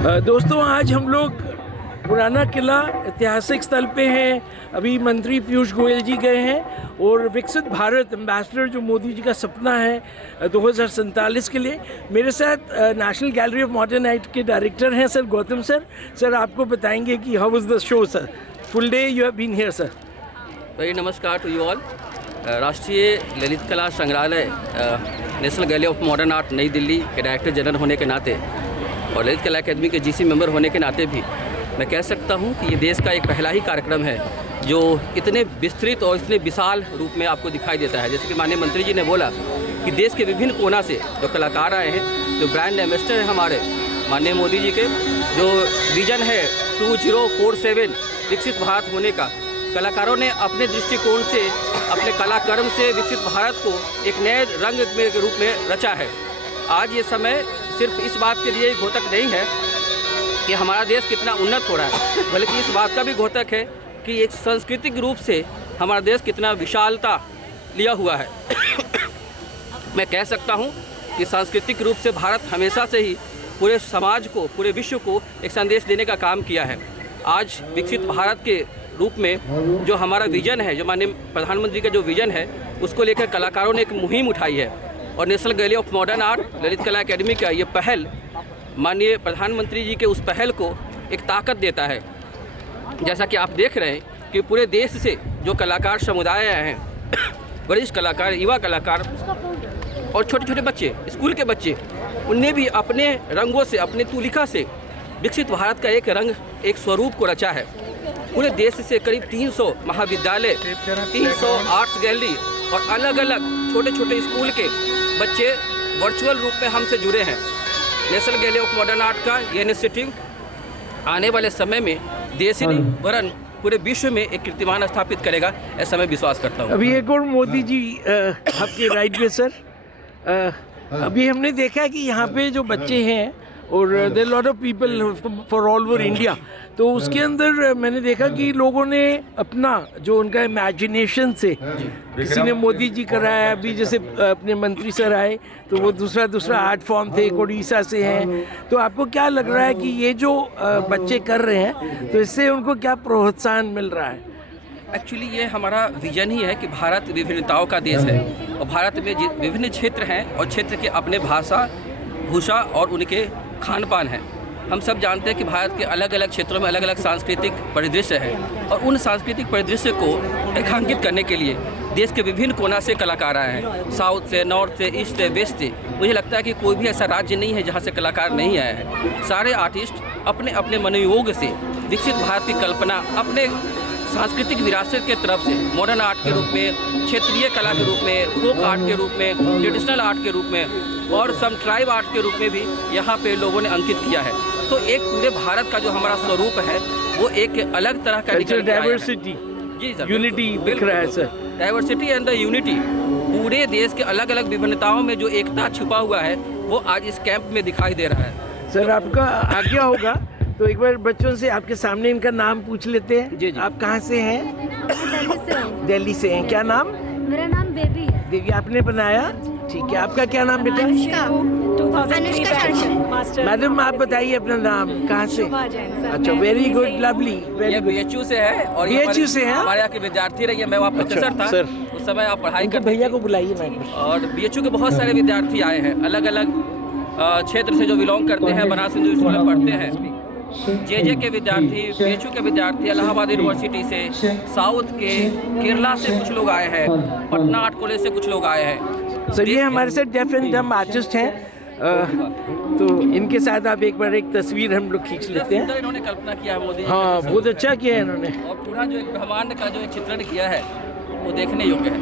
दोस्तों, आज हम लोग पुराना किला ऐतिहासिक स्थल पे हैं। अभी मंत्री पीयूष गोयल जी गए हैं और विकसित भारत एम्बेसडर जो मोदी जी का सपना है 2047 के लिए, मेरे साथ national gallery of modern art के डायरेक्टर हैं सर गौतम सर। सर आपको बताएंगे कि how was the show sir, full day you have been here sir. Very नमस्कार टू यू ऑल। राष्ट्रीय ललित कला संग्रहालय national gallery of modern art New Delhi के डायरेक्टर जनरल होने के नाते और ललित कला अकेडमी के जीसी मेंबर होने के नाते भी मैं कह सकता हूं कि ये देश का एक पहला ही कार्यक्रम है जो इतने विस्तृत और इतने विशाल रूप में आपको दिखाई देता है। जैसे कि माननीय मंत्री जी ने बोला कि देश के विभिन्न कोना से जो कलाकार आए हैं, जो ब्रांड एम्बेसडर हैं हमारे माननीय मोदी जी के, जो विजन है 2047 विकसित भारत होने का, कलाकारों ने अपने दृष्टिकोण से, अपने कलाकर्म से विकसित भारत को एक नए रंग के रूप में रचा है। आज ये समय सिर्फ इस बात के लिए घोतक नहीं है कि हमारा देश कितना उन्नत हो रहा है, बल्कि इस बात का भी घोतक है कि एक सांस्कृतिक रूप से हमारा देश कितना विशालता लिया हुआ है। मैं कह सकता हूँ कि सांस्कृतिक रूप से भारत हमेशा से ही पूरे समाज को, पूरे विश्व को एक संदेश देने का काम किया है। आज विकसित भारत के रूप में जो हमारा विजन है, जो माननीय प्रधानमंत्री का जो विजन है, उसको लेकर कलाकारों ने एक मुहिम उठाई है और national gallery of modern art Lalit कला अकेडमी का ये पहल माननीय प्रधानमंत्री जी के उस पहल को एक ताकत देता है। जैसा कि आप देख रहे हैं कि पूरे देश से जो कलाकार समुदाय आए हैं, वरिष्ठ कलाकार, युवा कलाकार और छोटे छोटे बच्चे, स्कूल के बच्चे, उनने भी अपने रंगों से, अपने तुलिका से विकसित भारत का एक रंग, एक स्वरूप को रचा है। पूरे देश से करीब 300 महाविद्यालय, 300 आर्ट्स गैलरी और अलग अलग छोटे छोटे स्कूल के बच्चे वर्चुअल रूप में हमसे जुड़े हैं। National gallery of modern art का ये इनिशिएटिव आने वाले समय में देश ही नहीं वरन पूरे विश्व में एक कीर्तिमान स्थापित करेगा, ऐसा मैं विश्वास करता हूँ। अभी एक और मोदी जी आपके राइट में सर, अभी हमने देखा कि यहाँ पे जो बच्चे हैं और there lot of people for all over India, तो उसके अंदर मैंने देखा कि लोगों ने अपना जो उनका इमेजिनेशन से, किसी ने मोदी जी कराया, अभी जैसे अपने मंत्री सर आए तो वो दूसरा आर्ट फॉर्म थे, उड़ीसा से हैं। तो आपको क्या लग रहा है कि ये जो बच्चे कर रहे हैं तो इससे उनको क्या प्रोत्साहन मिल रहा है? एक्चुअली ये हमारा विजन ही है कि भारत विभिन्नताओं का देश है और भारत में विभिन्न क्षेत्र हैं और क्षेत्र के अपने भाषा, भूषा और उनके खान पान है। हम सब जानते हैं कि भारत के अलग अलग क्षेत्रों में अलग अलग सांस्कृतिक परिदृश्य है और उन सांस्कृतिक परिदृश्य को रेखांकित करने के लिए देश के विभिन्न कोना से कलाकार आए हैं, साउथ से, नॉर्थ से, ईस्ट से, वेस्ट से। मुझे लगता है कि कोई भी ऐसा राज्य नहीं है जहाँ से कलाकार नहीं आए हैं। सारे आर्टिस्ट अपने अपने मनोयोग से विकसित भारत की कल्पना अपने सांस्कृतिक विरासत के तरफ से मॉडर्न आर्ट के रूप में, क्षेत्रीय कला के रूप में, फोक आर्ट के रूप में, ट्रेडिशनल आर्ट के रूप में और सम ट्राइब आर्ट के रूप में भी यहाँ पे लोगों ने अंकित किया है। तो एक पूरे भारत का जो हमारा स्वरूप है वो एक अलग तरह का डाइवर्सिटी, जी सर, यूनिटी दिख रहा है sir. Diversity and the unity, पूरे देश के अलग अलग विभिन्नताओं में जो एकता छुपा हुआ है वो आज इस कैंप में दिखाई दे रहा है। सर आपका आज्ञा होगा तो एक बार बच्चों से आपके सामने इनका नाम पूछ लेते हैं। जी जी। आप कहाँ से हैं? दिल्ली से हूँ। दिल्ली से हैं। क्या नाम? मेरा नाम बेबी है। देवी आपने बनाया? ठीक है। आपका क्या नाम बेटा? अनुष्का। मैडम आप बताइए अपना नाम, कहाँ से? अच्छा, वेरी गुड, लवली, वेरी ये गुड। BHU से है और ये BHU से है? हमारे यहाँ के विद्यार्थी रही है। मैं वहाँ प्रोफेसर था सर। उस समय आप पढ़ाई उनके करते भैया थे। को बुलाइए मैडम। और BHU के बहुत सारे विद्यार्थी आए हैं, अलग अलग क्षेत्र से जो बिलोंग करते हैं, बनारस हिंदू स्कूल में पढ़ते हैं। JJ के विद्यार्थी, BHU के विद्यार्थी, इलाहाबाद यूनिवर्सिटी से, साउथ के, केरला से कुछ लोग आए हैं, पटना आर्ट कॉलेज से कुछ लोग आए हैं। सर ये हमारे साथ डेफ एंड डम आर्टिस्ट हैं, तो इनके साथ आप एक बार एक तस्वीर हम लोग खींच लेते हैं। इन्होंने कल्पना किया है मोदी जी हाँ, बहुत अच्छा किया है इन्होंने। और पूरा जो एक ब्रह्मांड का जो एक चित्रण किया है वो देखने योग्य है।